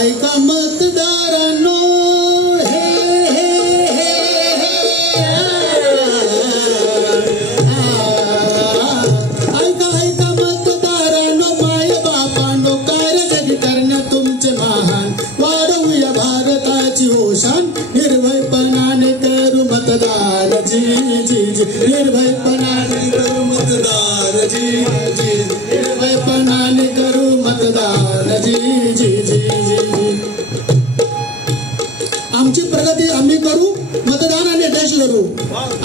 ऐका मतदारांनो, हे हे हे ऐका मतदारांनो, माय बापांनो, कार्य करण्या तुमचे महान, वाढवूया भारताची होशान, निर्भयपणाने करू मतदान, जी जी जी, निर्भयपणाने करू मतदान, जी जी, निर्भयपणाने करू मतदान, जी जी जी जी। आमची प्रगती आम्ही करू, मतदानाने देश घडवू,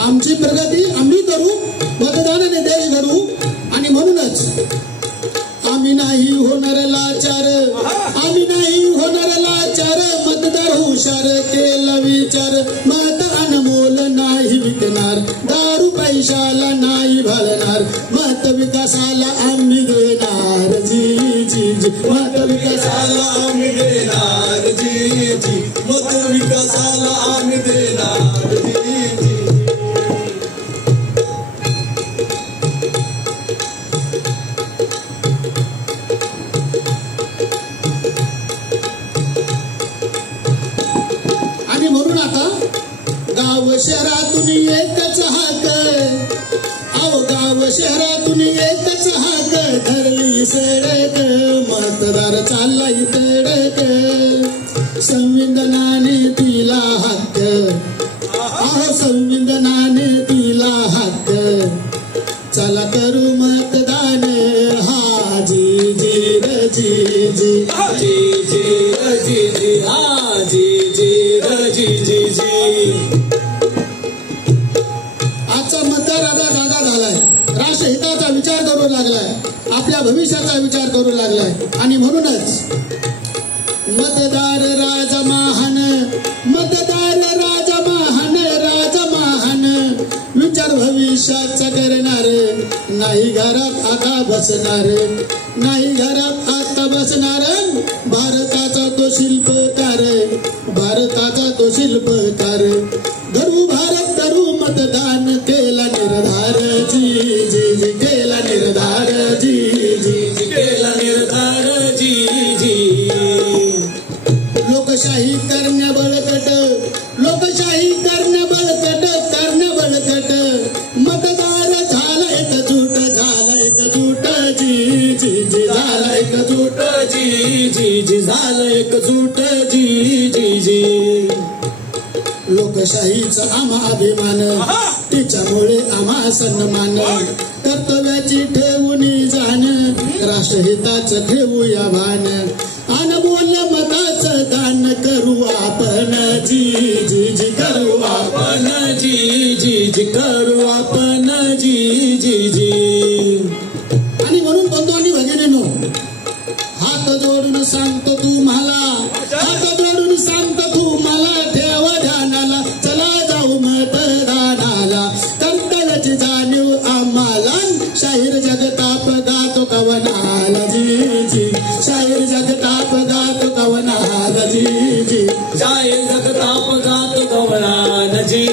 आमची प्रगती आम्ही करू, मतदानाने देश घडवू, आणि म्हणूनच आम्ही नाही होणार लाचार, आम्ही नाही होणार लाचार, मतदार हुशार केला विचार, मत अनमोल नाही विकणार, दारू पैशाला नाही भरणार, मत विकासाला आम्ही देणार, जी जी जी, मत विकासाला आम्ही देणार, जी जी, मत विकासाला आम्ही देणार, जी जी। आणि म्हणून आता गाव शहरातून एकच हाक, अहो गाव शहरातून एकच हाक, धरली सडक, मतदार चाललाय तडक, संविधानाने दिला हक्क, अहो संविधानाने दिला हक्क, चला करू मतदान, हा जी जी र जी जी, जी जी र जी जी, हा जी जी र जी जी जी। आजचा मतदार आता जागा झालाय, राष्ट्रहिताचा विचार करू लागलाय, आपल्या भविष्याचा विचार करू लागलाय, आणि म्हणूनच मतदार राजा महान, मतदार राजा महान, राजा महान, विचार भविष्याचा करणार, नाही घरात आता बसणार, नाही घरात आता बसणार, भारताचा तो शिल्पकार, भारताचा तो शिल्पकार, घडवू भारत करू मतदान, केला निर्धार, जी जी जी, केला निर्धार, जी जी जी, केला निर्धार, जी जी। लोकशाही करण्या बळकट, लोकशाही करण्या बळकट, करण्या बळकट, मतदार झाला एकजूट, झाला एकजूट, जी जी जी, झाला एकजूट, जी जी जी, झाला एकजूट, जी जी जी। लोकशाहीचा आम्हा अभिमान, तिच्यामुळे आम्हा सन्मान, कर्तव्याची ठेवून जाण, राष्ट्रहिताचं ठेवूया भान, अनमोल मताचं दान करू आपण, जी जी जी, करू आपण, जी जी जी, करू आपण, जी जी जी। आणि म्हणून बंधू आणि भगिनींनो, हात जोडून सांगतो तुम्हाला, हात जोडून सांगतो तुम्हाला, ठेवा ध्यानाला, चला जाऊ मतदानाला, कर्तव्याची जाणीव आम्हाला, शाहीर जगताप गातो कवनाला, जी जी, शाहीर जगताप गातो कवनाला, जी जी, शाहीर जगताप गातो कवनाला, जी